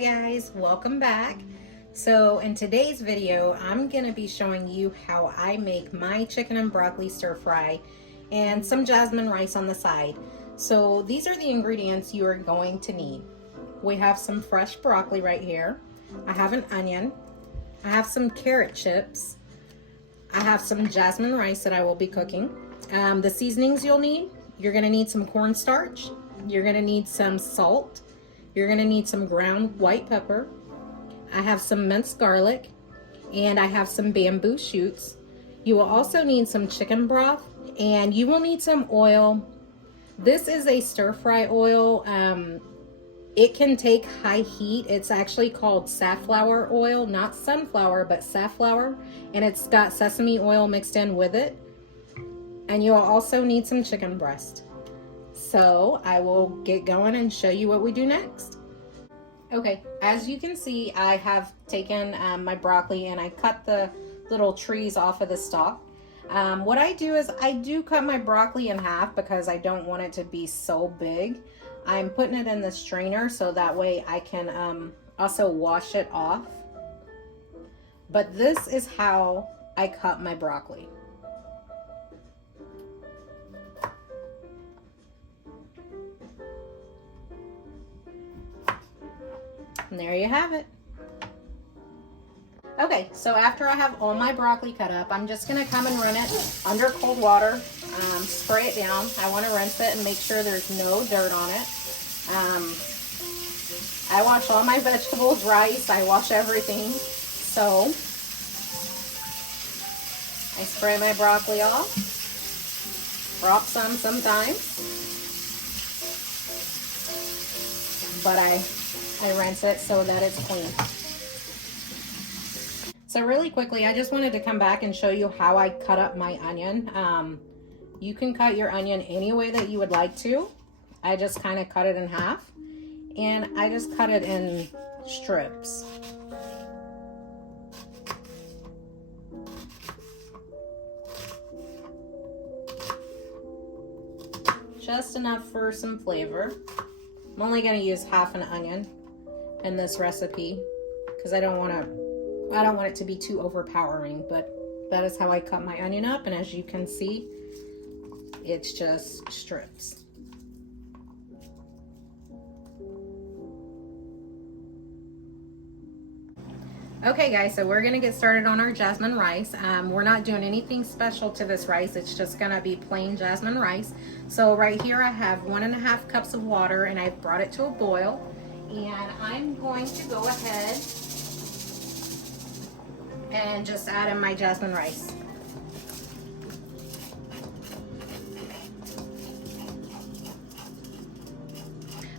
guys, welcome back. So in today's video, I'm gonna be showing you how I make my chicken and broccoli stir fry and some jasmine rice on the side. So these are the ingredients you are going to need. We have some fresh broccoli right here. I have an onion. I have some carrot chips. I have some jasmine rice that I will be cooking. The seasonings you'll need, you're gonna need some cornstarch. You're gonna need some salt. You're gonna need some ground white pepper. I have some minced garlic, and I have some bamboo shoots. You will also need some chicken broth, and you will need some oil. This is a stir fry oil. It can take high heat. It's actually called safflower oil, not sunflower, but safflower, and it's got sesame oil mixed in with it. And you'll also need some chicken breast. So I will get going and show you what we do next. Okay, as you can see, I have taken my broccoli and I cut the little trees off of the stalk. What I do is I do cut my broccoli in half because I don't want it to be so big. I'm putting it in the strainer so that way I can also wash it off. But this is how I cut my broccoli. And there you have it. Okay, so after I have all my broccoli cut up, I'm just gonna come and run it under cold water, spray it down. I wanna rinse it and make sure there's no dirt on it. I wash all my vegetables, rice, I wash everything. So, I spray my broccoli off, drop some sometimes, but I rinse it so that it's clean. So really quickly, I just wanted to come back and show you how I cut up my onion. You can cut your onion any way that you would like to. I just kind of cut it in half, and I just cut it in strips. Just enough for some flavor. I'm only going to use half an onion in this recipe because I don't want it to be too overpowering, but that is how I cut my onion up, and as you can see, it's just strips. Okay guys, so we're gonna get started on our jasmine rice. We're not doing anything special to this rice. It's just gonna be plain jasmine rice. So right here I have 1.5 cups of water, and I've brought it to a boil. And I'm going to go ahead and just add in my jasmine rice.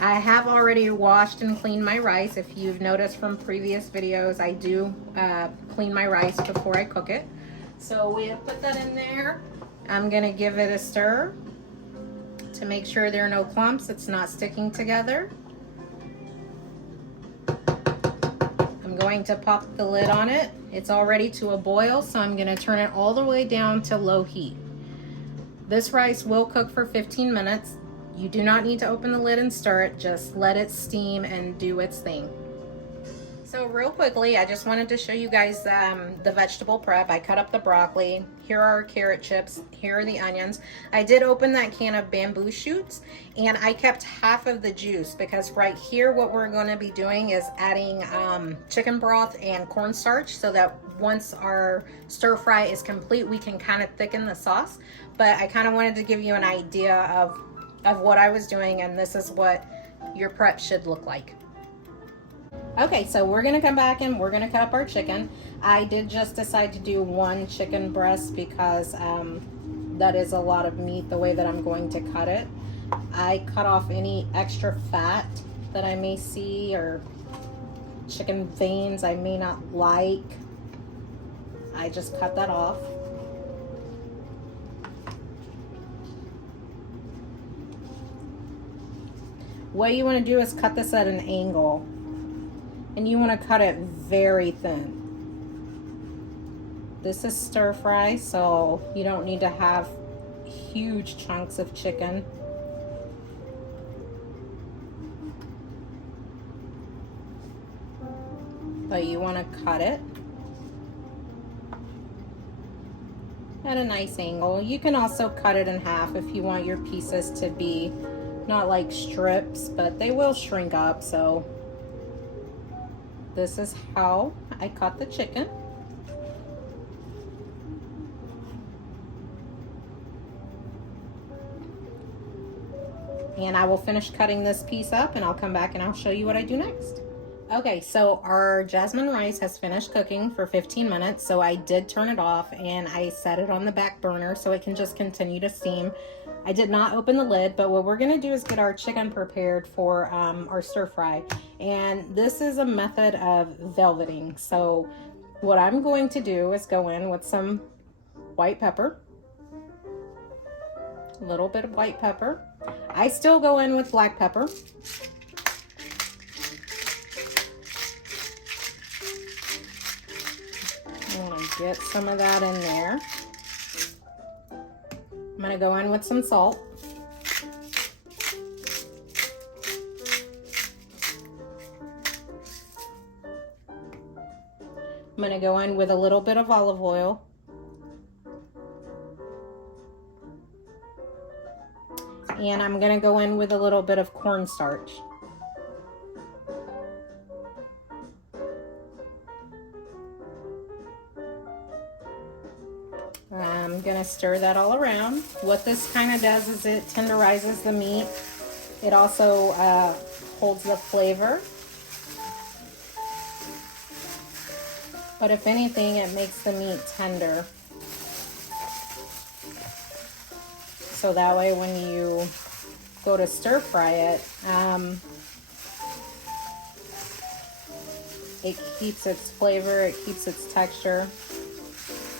I have already washed and cleaned my rice. If you've noticed from previous videos, I do clean my rice before I cook it. So we have put that in there. I'm gonna give it a stir to make sure there are no clumps, it's not sticking together. I'm going to pop the lid on it. It's already to a boil, so I'm gonna turn it all the way down to low heat. This rice will cook for 15 minutes. You do not need to open the lid and stir it, just let it steam and do its thing. So real quickly, I just wanted to show you guys the vegetable prep. I cut up the broccoli. Here are our carrot chips. Here are the onions. I did open that can of bamboo shoots, and I kept half of the juice because right here what we're going to be doing is adding chicken broth and cornstarch so that once our stir fry is complete, we can kind of thicken the sauce. But I kind of wanted to give you an idea of what I was doing, and this is what your prep should look like. Okay, so we're gonna come back and we're gonna cut up our chicken. I did just decide to do one chicken breast because that is a lot of meat the way that I'm going to cut it. I cut off any extra fat that I may see or chicken veins I may not like. I just cut that off. What you want to do is cut this at an angle, and you want to cut it very thin. This is stir fry, so you don't need to have huge chunks of chicken. but you want to cut it at a nice angle. You can also cut it in half if you want your pieces to be not like strips, but they will shrink up. So this is how I cut the chicken. And I will finish cutting this piece up and I'll come back and I'll show you what I do next. Okay, so our jasmine rice has finished cooking for 15 minutes. So I did turn it off and I set it on the back burner so it can just continue to steam. I did not open the lid, but what we're gonna do is get our chicken prepared for our stir fry. And this is a method of velveting. So what I'm going to do is go in with some white pepper, a little bit of white pepper. I still go in with black pepper. I want to get some of that in there. I'm going to go in with some salt. I'm going to go in with a little bit of olive oil. And I'm going to go in with a little bit of cornstarch. I'm going to stir that all around. What this kind of does is it tenderizes the meat. It also holds the flavor. But if anything, it makes the meat tender. So that way when you go to stir fry it, it keeps its flavor, it keeps its texture.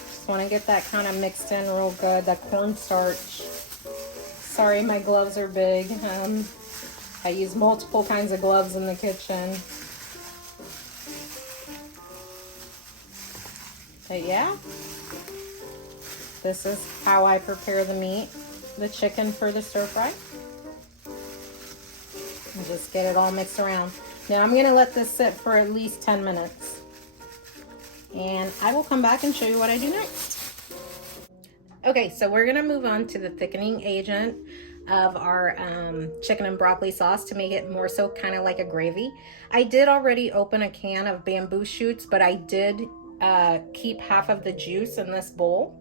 Just want to get that kind of mixed in real good. The cornstarch. Sorry, my gloves are big. I use multiple kinds of gloves in the kitchen. But yeah, this is how I prepare the chicken for the stir fry. And just get it all mixed around. Now I'm going to let this sit for at least 10 minutes. And I will come back and show you what I do next. Okay, so we're going to move on to the thickening agent of our chicken and broccoli sauce to make it more so kind of like a gravy. I did already open a can of bamboo shoots, but I did keep half of the juice in this bowl.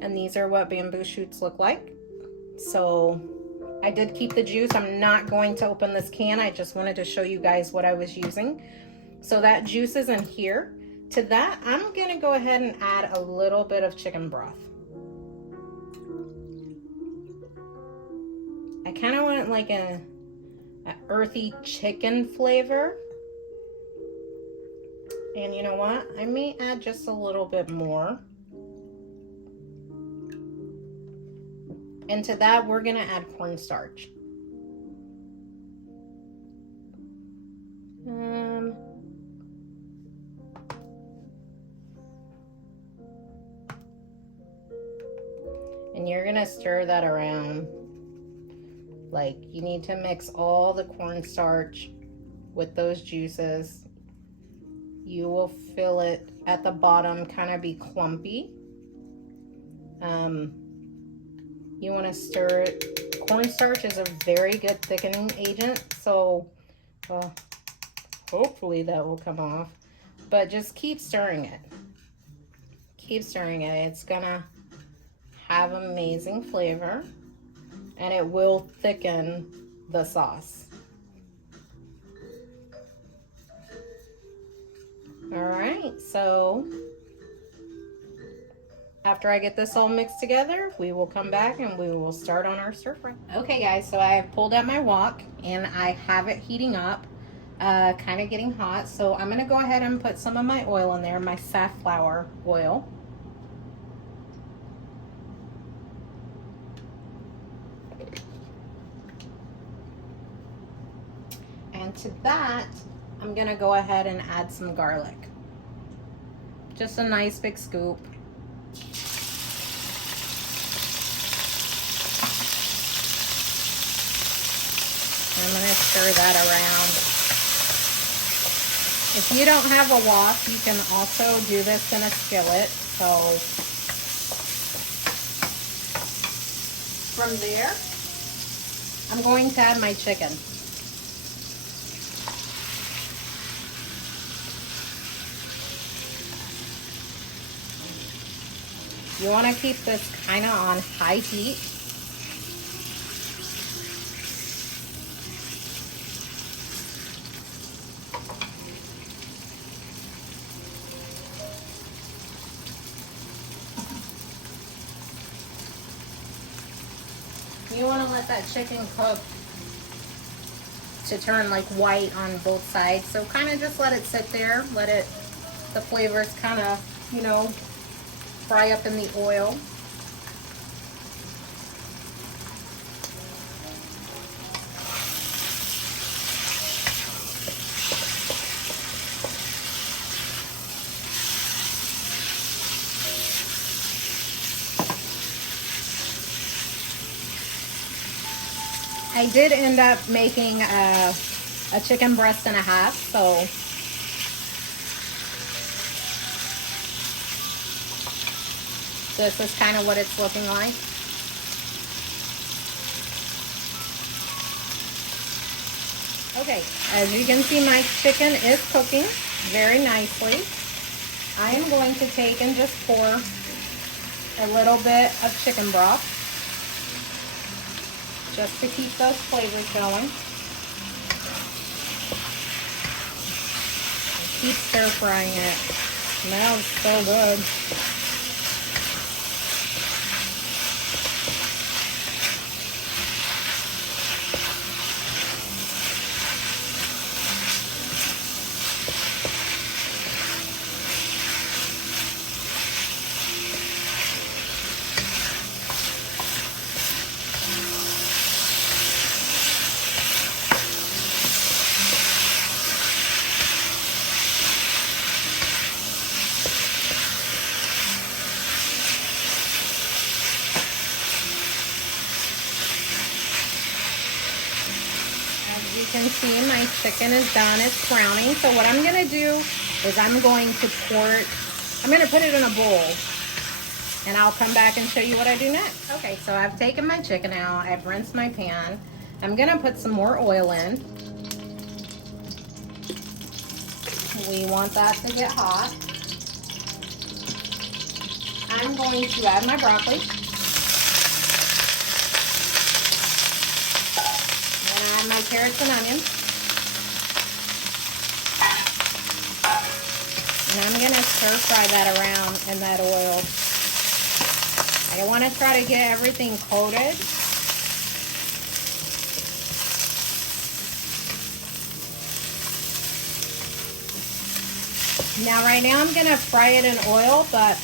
And these are what bamboo shoots look like. So I did keep the juice. I'm not going to open this can. I just wanted to show you guys what I was using. So that juice is in here. To that, I'm going to go ahead and add a little bit of chicken broth. I kind of want like a earthy chicken flavor. And you know what? I may add just a little bit more. And to that, we're going to add cornstarch. And you're going to stir that around. Like, you need to mix all the cornstarch with those juices. You will feel it at the bottom kind of be clumpy. You want to stir it. Cornstarch is a very good thickening agent, so hopefully that will come off. But just keep stirring it. Keep stirring it. It's gonna have amazing flavor, and it will thicken the sauce. All right, so after I get this all mixed together, we will come back and we will start on our stir fry. Okay guys, so I have pulled out my wok and I have it heating up, kind of getting hot. So I'm gonna go ahead and put some of my oil in there, my safflower oil. And to that, I'm gonna go ahead and add some garlic. Just a nice big scoop. I'm going to stir that around. If you don't have a wok, you can also do this in a skillet. So from there, I'm going to add my chicken. You want to keep this kind of on high heat. You want to let that chicken cook to turn like white on both sides. So kind of just let it sit there, the flavors kind of, you know, fry up in the oil. I did end up making a chicken breast and a half, so this is kind of what it's looking like. Okay, as you can see, my chicken is cooking very nicely. I am going to take and just pour a little bit of chicken broth just to keep those flavors going. Keep stir frying it. Smells so good. You can see my chicken is done, it's browning. So what I'm gonna do is I'm going to put it in a bowl and I'll come back and show you what I do next. Okay, so I've taken my chicken out, I've rinsed my pan. I'm gonna put some more oil in. We want that to get hot. I'm going to add my broccoli. My carrots and onions. And I'm going to stir fry that around in that oil. I want to try to get everything coated. Now right now I'm going to fry it in oil, but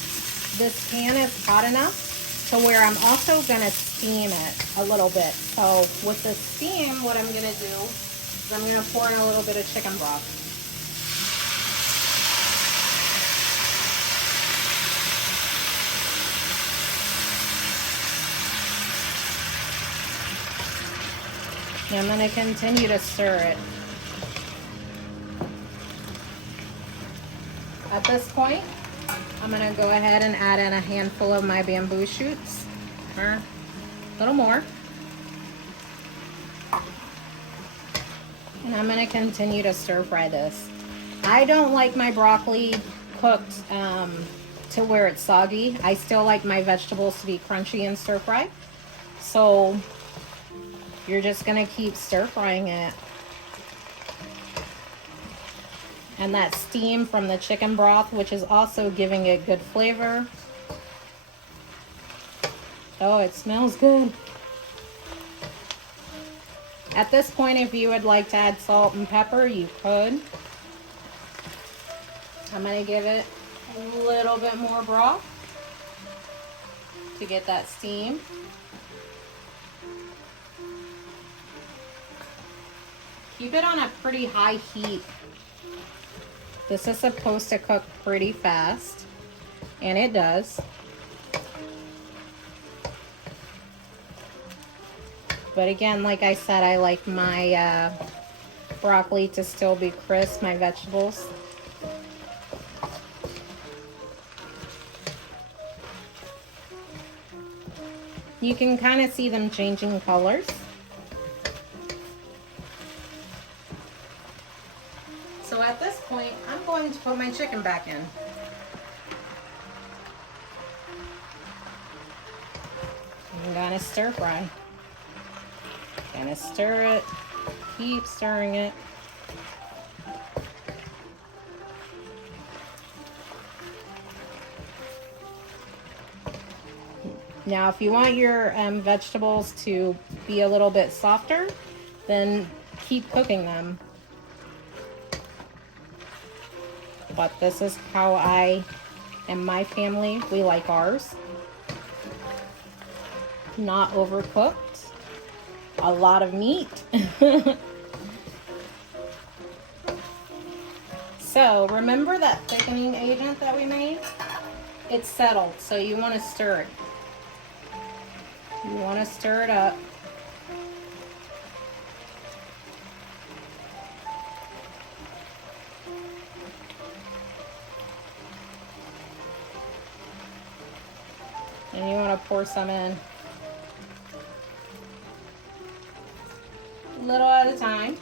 this pan is hot enough to where I'm also going to steam it a little bit. So with the steam, what I'm going to do is I'm going to pour in a little bit of chicken broth. And I'm going to continue to stir it. At this point, I'm going to go ahead and add in a handful of my bamboo shoots, or a little more. And I'm going to continue to stir fry this. I don't like my broccoli cooked to where it's soggy. I still like my vegetables to be crunchy and stir fry. So you're just going to keep stir frying it. And that steam from the chicken broth, which is also giving it good flavor. Oh, it smells good. At this point, if you would like to add salt and pepper, you could. I'm going to give it a little bit more broth to get that steam. Keep it on a pretty high heat. This is supposed to cook pretty fast, and it does. But again, like I said, I like my broccoli to still be crisp, my vegetables. You can kind of see them changing colors. So at this point, I'm going to put my chicken back in. I'm gonna stir fry. Gonna stir it, keep stirring it. Now, if you want your vegetables to be a little bit softer, then keep cooking them. But this is how I and my family, we like ours. Not overcooked. A lot of meat. So, remember that thickening agent that we made? It's settled, so you want to stir it. You want to stir it up. And you want to pour some in. A little at a time.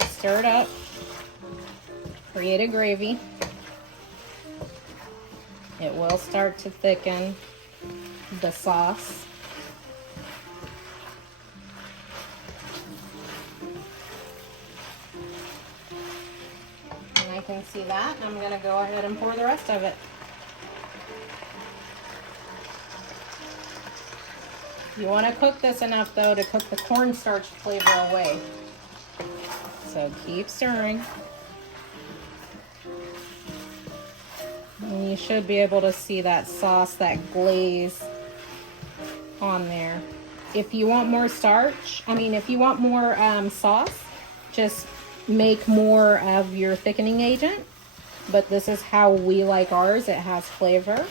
Stir it up. Create a gravy. It will start to thicken the sauce. And I can see that. I'm going to go ahead and pour the rest of it. You want to cook this enough though to cook the cornstarch flavor away. So keep stirring. And you should be able to see that sauce, that glaze on there. If you want more if you want more sauce, just make more of your thickening agent. But this is how we like ours. It has flavor.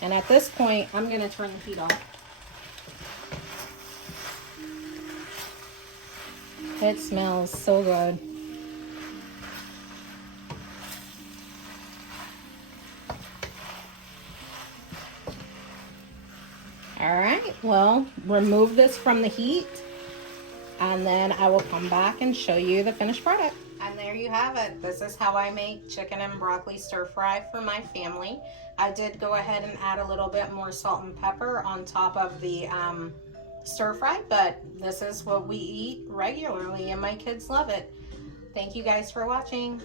And at this point, I'm going to turn the heat off. It smells so good. All right, well, remove this from the heat, and then I will come back and show you the finished product. And there you have it. This is how I make chicken and broccoli stir fry for my family. I did go ahead and add a little bit more salt and pepper on top of the stir fry, but this is what we eat regularly and my kids love it. Thank you guys for watching.